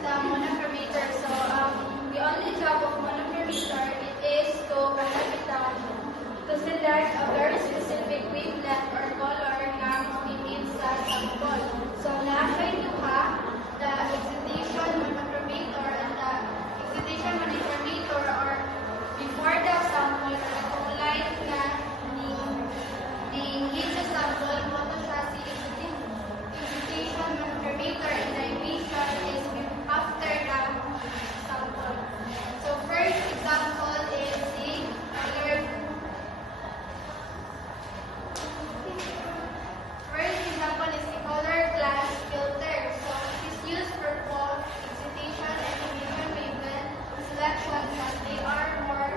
the monochromatometer. So, the only job of monochromatometer is to select a very specific wavelength or color na mo-emit sa sample. So, na-try duha, the excitation monochromatometer and the excitation monochromatometer or before the sample, kung light na ni-hit sa sample, mo to siya si excitation monochromatometer and the emission is after the sample. So, first example is the color. First example is the color glass filter. So, it is used for both excitation and emission wavelength selection as they are more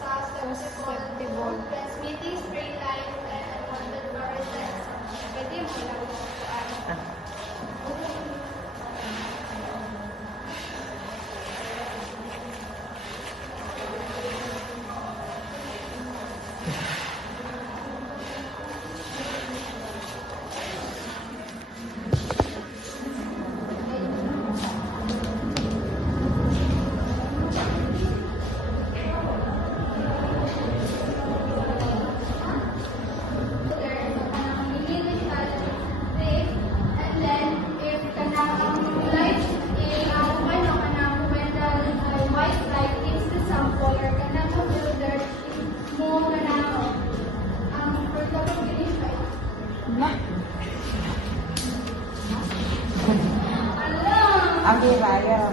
susceptible to transmitting straight lines and unwanted fluorescence. Pwede mo lang ito. Ang raya.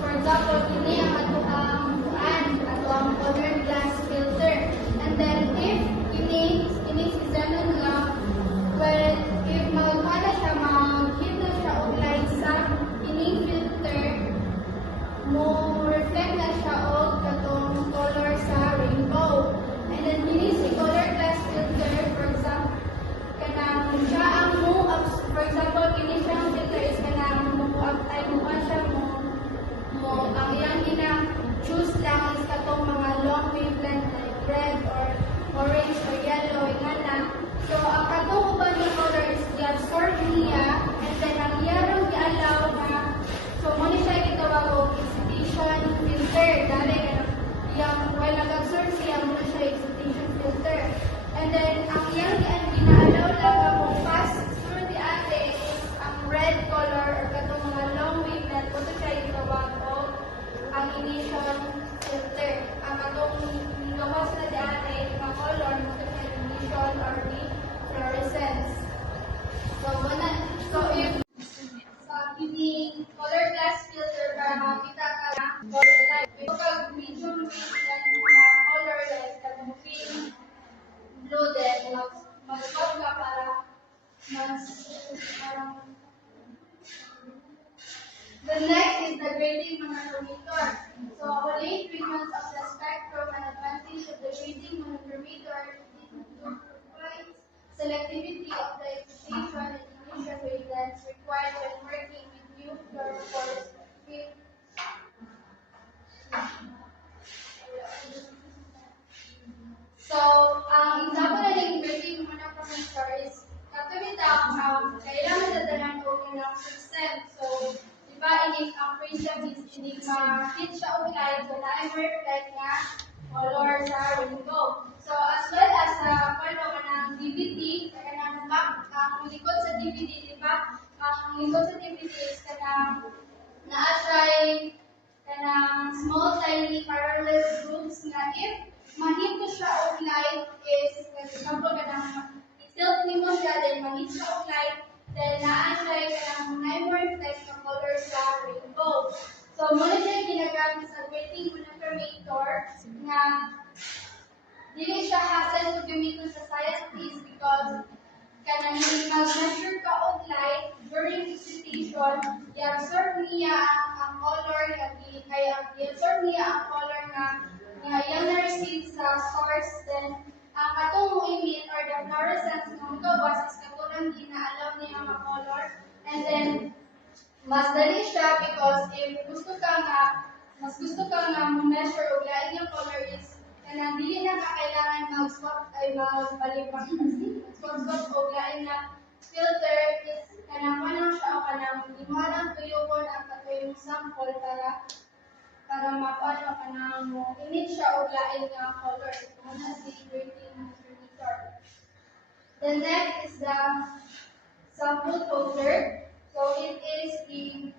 For example, ini ang atuang colored glass filter. And then if ini si xenon lang, well, if magkala siya, mag-hit na siya og light sa ini filter, mo reflect na siya og katong color sa rainbow. And then ini si color glass filter, for example, kanang siya ang for example, kini siyang filter is kanang ang iyang choose lang is katong mga long wavelength like red or orange or yellow, ingana. So, ang katong uban ng color is i-absorb niya, and then ang iyang i-allow na, so muna siya gitawag og excitation filter. Dali, while nag-absorb siya, muna siya excitation filter. And then, ang iyang gina-allow lang na kung pass through the ate is ang red color or katong mga long wavelength, muna siya gitawag og ang emission filter. Ang atong lumas na dati, mga color, muna siya emission or the fluorescence. So if sa kini color glass filter para makita ka na color light. Ito kag medium wavelength na color light kag green, blue then mag-stop ka para the next is the grading monochromatometer. So, late treatment of the spectrum and advantage of the grading monochromatometer provides selectivity of the excitation and emission wavelengths required when working with new fluorophores. So, ang example na ng grading monochromatometer is kailangan na dalan o ng system. So, diba, ang prism is ma-hit siya o light, so na-reflect nga color sa rainbow. So, as well as ng DVD, ang likod sa DVD, diba? Ang likod sa DVD is na-try small, tiny, parallel groups na if ma-hit ko siya o light is, for example, i-tilt ni mo siya, then ma-hit siya o light, then na-try reflect ng color sa rainbow. So, muna siya ginagamit sa grading monochromatometer na dili siya hassle to gamitin sa scientists because kanang mag-measure ka og light during excitation, i-absorb niya ang color i-absorb niya ang color na iyang na-receive sa source, then ang katong emit or the fluorescence ng gawas is katulad ginaalam niya ang color, and then mas dali siya because if gusto ka nga mas gusto ka nga measure o lain yung color is kanang dili na ka kailangan mag-swap ay magbalipan swap o lain na filter is kanang ano siya o kanang imuha tuyokon ang katuyong sample para mapaano kanang mo init siya o lain nga color muna si creating monitor. The next is the sample filter. So it is the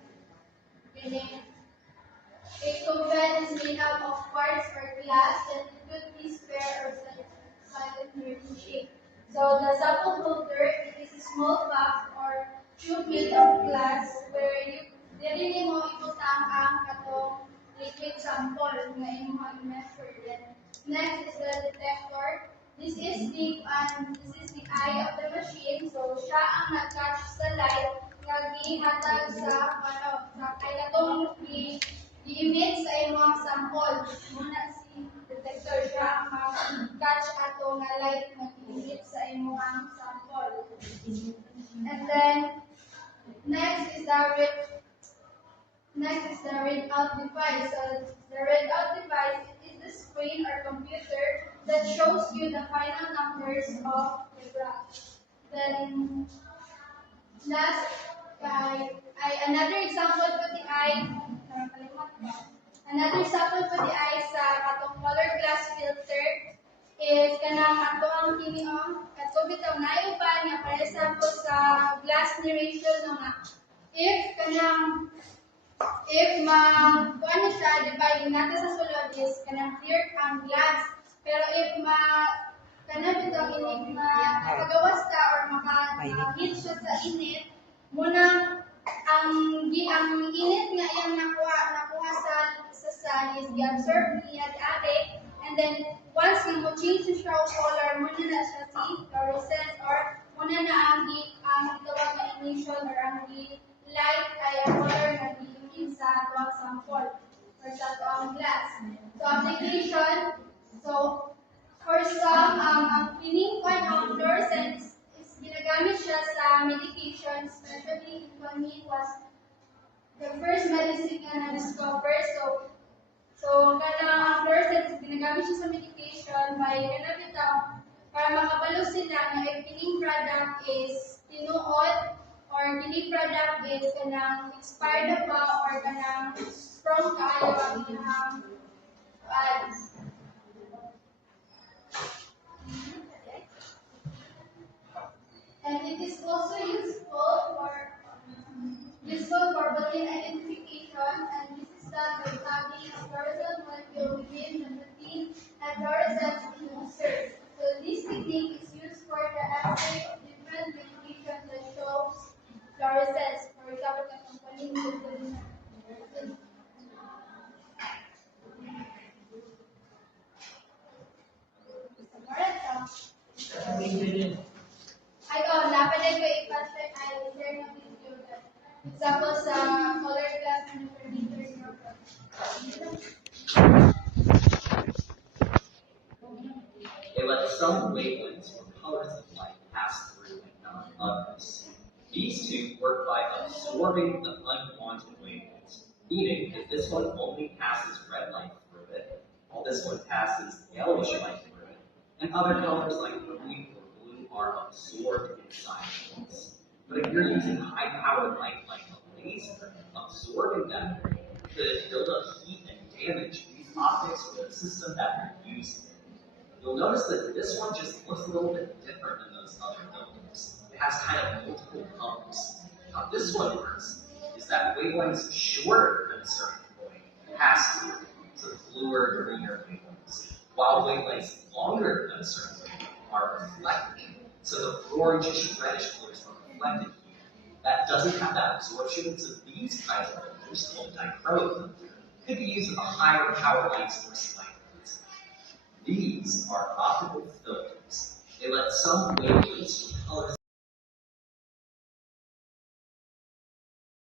a coven is made up of quartz or glass and it could be square or cylinder in shape. So the sample filter it is a small box or tube made of glass where you dili mo ibutang ang katong liquid sample nga imong i-measure then. Next is the detector. This is the eye of the machine. So siya ang nag-catch sa light nga gihatag sa sa kay katong i-emit sa imong sample. Muna si detector siya ang mag-catch ato nga light nga i-emit sa imong sample. And then next is the readout device. So the readout device is the screen or computer that shows you the final numbers of the graph. Then last, another example for the eye. Another example for the eye sa katong color glass filter is kanang ato ang kini kato bitaw na uban nga para example sa glass narration no nga if kuan siya divide natin sa sulod is kanang clear ang glass pero if kanang bitaw ini makagawas ka or maka-hit siya sa init muna ang init nga iyang nakuha sa sun is gi-absorb niya ate and then once nga mo change siya og color muna na siya si fluorescent or muna na ang gitawag na emission or ang light ay ang color nga gi-emit sa atong sample or sa atong glass. So application, so for some ang meaning point of fluorescence is ginagamit siya sa medication, especially when it was the first medicine nga na-discover. So ang fluorescence ginagamit siya sa medication by bitaw para makabalo sila na if kining product is tinuod or kining product is kanang expired na pa or kanang strong kaayo ang iyang and it is also useful for protein identification, and this is done by tagging a fluorescent molecule within the protein and fluorescence in the search. So this technique is used for the assay of different medications that shows fluorescence. For example, the company napaday ko i-share ng video. Example sa color glass and furniture. They let some wavelengths or colors of light pass through and not others. These two work by absorbing the unwanted wavelengths, meaning if this one only passes red light through it, while this one passes yellowish light through it, and other colors like green or blue are absorbed inside this. But if you're using high-powered light like a laser, absorbing them could build up heat and damage these optics or the system that you're using. You'll notice that this one just looks a little bit different than those other filters. It has kind of multiple colors. How this one works is that wavelengths shorter than a certain point pass through to the bluer, greener wavelengths, while wavelengths longer than a certain point are reflected. So the orangish reddish colors are reflected here. That doesn't have that absorption, so these kinds of filters, called dichroic filter, could be used with a higher power light source like this. These are optical filters. They let some wavelengths from colors